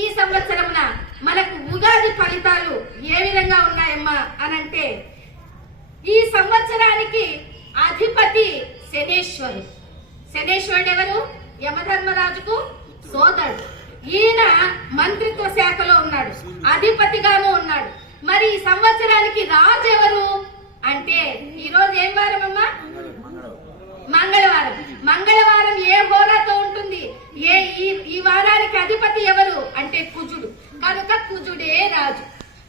ఈ సంవత్సరమున మనకు ఉగాది ఫలితాలు ఏ విధంగా ఉన్నాయమ్మా అనంటే, ఈ సంవత్సరానికి అధిపతి శనేశ్వరుడు. శనేశ్వరుడు ఎవరు? యమధర్మరాజుకు సోదరుడు. ఈయన మంత్రిత్వ శాఖలో ఉన్నాడు, అధిపతిగాను ఉన్నాడు. మరి ఈ సంవత్సరానికి రాజు ఎవరు అంటే, ఈ రోజు ఏం వారం అమ్మా? మంగళవారం. మంగళవారం ఏ హోరాతో ఉంటుంది? ఈ వారానికి అధిపతి ఎవరు అంటే కుజుడు. కనుక కుజుడే రాజు.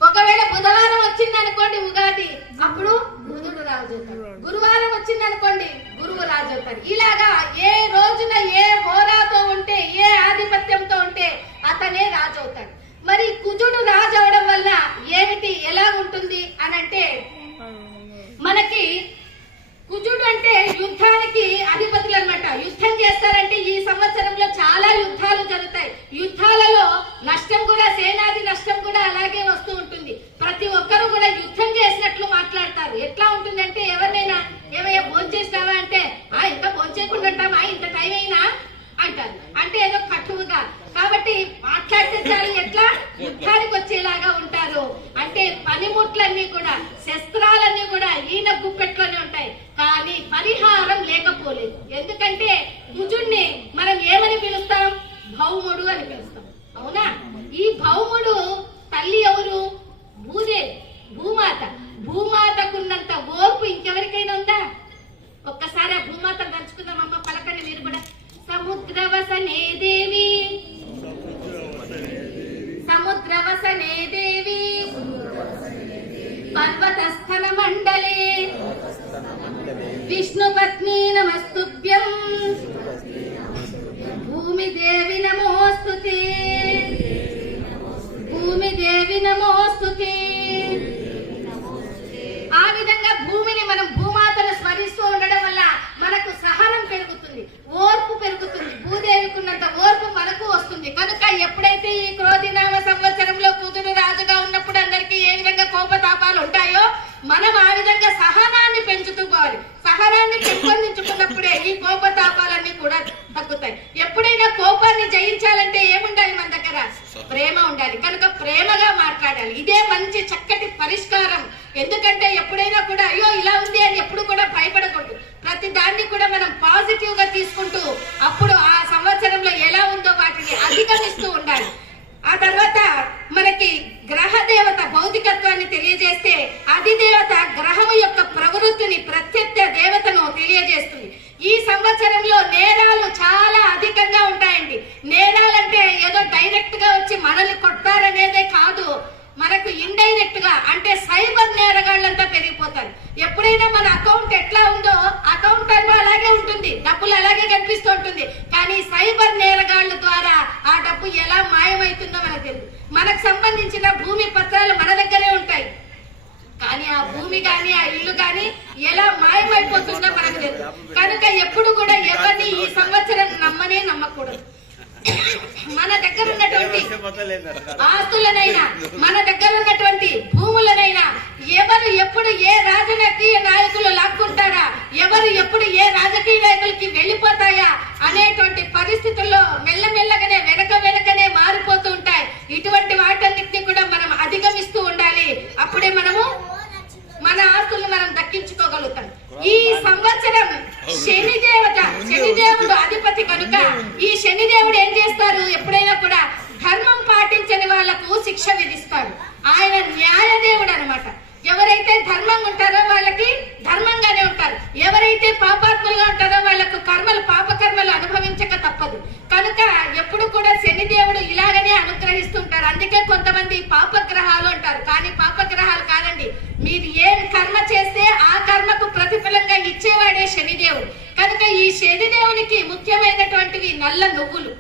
ఒకవేళ బుధవారం వచ్చింది అనుకోండి ఉగాది, అప్పుడు బుధుడు రాజు అవుతాడు. గురువారం వచ్చింది అనుకోండి, గురువు రాజు అవుతాడు. ఇలాగా ఏ రోజున ఏ హోరాతో ఉంటే, ఏ ఆధిపత్యంతో ఉంటే అతనే రాజు అవుతాడు. మరి కుజుడు రాజు అవడం వల్ల ఏమిటి, ఎలా ఉంటుంది అనంటే, మనకి కుజుడు అంటే యుద్ధానికి అధిపతులు అన్నమాట. యుద్ధం చేస్తారంటే ఈ సంవత్సరంలో చాలా యుద్ధాలు జరుగుతాయి. యుద్ధాలలో నష్టం కూడా, సేనాది నష్టం కూడా అలాగే వస్తూ ఉంటుంది. ప్రతి ఒక్కరు కూడా యుద్ధం చేసినట్లు మాట్లాడతారు. ఎట్లా ఉంటుందంటే, ఎవరినైనా ఏమయ్యా భోంచేసినావా అంటే, ఇంకా భోంచేయకుండా ఉంటామా, ఇంత టైం అయినా అంటారు. అంటే ఏదో కట్టువుగా. కాబట్టి మాట్లాడితే చాలు ఎట్లా యుద్ధానికి వచ్చేలాగా ఉంటారు. అంటే పనిముట్లన్నీ కూడా, శస్త్రాలన్నీ కూడా ఈయన గుప్పెట్లోనే ఉంటాయి. కానీ పరిహారం లేకపోలేదు. ఎందుకంటే కుజుడిని మనం ఏమని పిలుస్తాం? భౌముడు అని పిలుస్తాం, అవునా? ఈ భౌముడు తల్లి ఎవరు? భూదేవి, భూమాత. భూమాతకున్నంత ఓర్పు ఇంకెవరికైనా ఉందా? ఒక్కసారి ఆ భూమాతను తలుచుకుందాం అమ్మ, పలకండి మీరు కూడా. సముద్రవసనే దేవి, సముద్రవసనే దేవి, పర్వతస్థన మండలే విష్ణుపత్ని నమస్తుభ్యం, భూమిదేవి నమోస్తుతే, భూమిదేవి నమోస్తుతే. ఆ విధంగా భూమిని మనం, భూమాతను స్మరిస్తూ ఉండడం వల్ల మనకు సహనం పెరుగుతుంది, ఓర్పు పెరుగుతుంది. భూదేవికి ఉన్నంత ఓర్పు మనకు వస్తుంది. కనుక ఎప్పుడైతే ఈ క్రోధినామ సంవత్సరంలో కుజుడు రాజుగా ఉన్నప్పుడు అందరికీ ఏ విధంగా కోపతాపాలు ఉంటాయో, మనం ఆ విధంగా సహనాన్ని పెంచుతూ పోవాలి. సహనాన్ని పెంపొందించుకున్నప్పుడే ఈ కోపతాపాలన్నీ కూడా తగ్గుతాయి. ఎప్పుడైనా కోపాన్ని జయించాలంటే ఏముండాలి మన దగ్గర? ప్రేమ ఉండాలి. కనుక ప్రేమగా మాట్లాడాలి. ఇదే మంచి చక్కటి పరిష్కారం. ఎందుకంటే ఎప్పుడైనా కూడా అయ్యో ఇలా ఉంది అని ఎప్పుడు కూడా భయపడకూడదు. ప్రతి దాన్ని కూడా మనం పాజిటివ్ గా తీసుకుంటూ అప్పుడు ఆ సంవత్సరంలో ఎలా ఉందో వాటిని అధిగమిస్తూ ఉండాలి. ఆ తర్వాత మనకి గ్రహ దేవత భౌతికత్వాన్ని తెలియజేస్తే, అధిదేవత గ్రహము యొక్క ప్రవృత్తిని, ప్రత్యక్ష దేవతను తెలియజేస్తుంది. ఈ సంవత్సరంలో నేరాలు చాలా అధికంగా ఉంటాయండి. నేరాలంటే ఏదో డైరెక్ట్ గా వచ్చి మనల్ని కొట్టారనేదే కాదు, మనకు ఇండైరెక్ట్ గా అంటే సైబర్ నేరగాళ్ళంతా పెరిగిపోతారు. ఎప్పుడైనా మన అకౌంట్ ఎట్లా ఉందో అకౌంట్ అన్నా అలాగే ఉంటుంది, డబ్బులు అలాగే కనిపిస్తూ ఉంటుంది. కానీ సైబర్ నేరగాళ్ళ ద్వారా ఆ డబ్బు ఎలా మాయమవుతుందో మనకు తెలియదు. మనకు సంబంధించిన భూమి పత్రాలు మన దగ్గరే ఉంటాయి, కానీ ఆ భూమి గాని ఆ ఇల్లు గాని ఎలా మాయమైపోతుందో మనకు తెలియదు. కనుక ఎప్పుడు కూడా ఎవరిని ఈ సంవత్సరం నమ్మకూడదు. మన దగ్గర ఉన్నటువంటి ఆస్తులనైనా, మన దగ్గర ఉన్నటువంటి భూములనైనా ఎవరు ఎప్పుడు ఏ రాజకీయ నాయకులు లాక్కుంటారా, ఎవరు ఎప్పుడు ఏ రాజకీయ నాయకులకి వెళ్ళిపోతాయా అనేటువంటి పరిస్థితుల్లో మెల్లమెల్లగానే వెనకనే మారిపోతూ ఉంటాయి. ఇటువంటి వాటన్నిటిని కూడా మనం అధిగమిస్తూ ఉండాలి. అప్పుడే మనము మన ఆస్తులను మనం దక్కించుకోగలుగుతాం. ఈ సంవత్సరం శనిదేవుడు అధిపతి కనుక ఈ శనిదేవుడు ఏం చేస్తారు? ఎప్పుడైనా కూడా ధర్మం పాటించని వాళ్లకు శిక్ష విధిస్తాడు. ఆయన న్యాయదేవుడు అనమాట. ఎవరైతే ధర్మంగా ఉంటారో వాళ్ళకి ధర్మంగానే ఉంటారు, ఎవరైతే పాపాత్ములుగా ఉంటారో వాళ్ళకు పాపకర్మలు అనుభవించక తప్పదు. కనుక ఎప్పుడు కూడా శనిదేవుడు ఇలాగనే అనుగ్రహిస్తుంటారు. అందుకే కొంతమంది పాపగ్రహాలు అంటారు, కానీ పాపగ్రహాలు కాదండి. మీరు ఏం కర్మ చేస్తే ఆ కర్మకు ప్రతిఫలంగా ఇచ్చేవాడే శనిదేవుడు. కనుక ఈ శనిదేవునికి ముఖ్యమైనటువంటివి నల్ల నువ్వులు,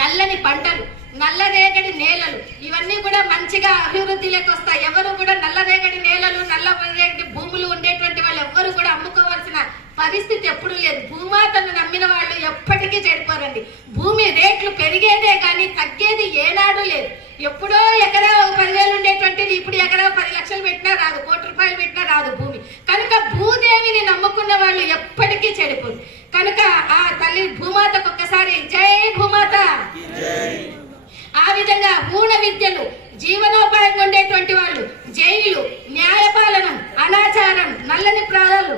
నల్లని పంటలు, నల్లరేగడి నేలలు, ఇవన్నీ కూడా మంచిగా అభివృద్ధిలోకి వస్తాయి. ఎవరు కూడా నల్లరేగడి నేలలు, నల్లరేగడి భూములు ఉండేటువంటి వాళ్ళు ఎవ్వరు కూడా అమ్ముకోవాల్సిన పరిస్థితి ఎప్పుడు లేదు. భూమాతను నమ్మిన వాళ్ళు ఎప్పటికీ చెడిపోరండి. భూమి రేట్లు పెరిగేదే కానీ తగ్గేది ఏనాడు లేదు. ఎప్పుడో ఎకరా 10,000 ఉండేటువంటిది ఇప్పుడు ఎకరా 10 లక్షలు పెట్టినా రాదు, ₹1,00,00,000 పెట్టినా రాదు భూమి. కనుక భూదేవిని నమ్ముకున్న వాళ్ళు ఎప్పటికీ చెడిపోరు. కనుక ఆ తల్లి భూమాతకు ఒక్కసారి జై భూమాత. ఆ అపూర్ణ విద్యలు, జీవనోపాయంగా ఉండేటువంటి వాళ్ళు, జైలు, న్యాయపాలనం, అనాచారం, నల్లని ప్రాణాలు,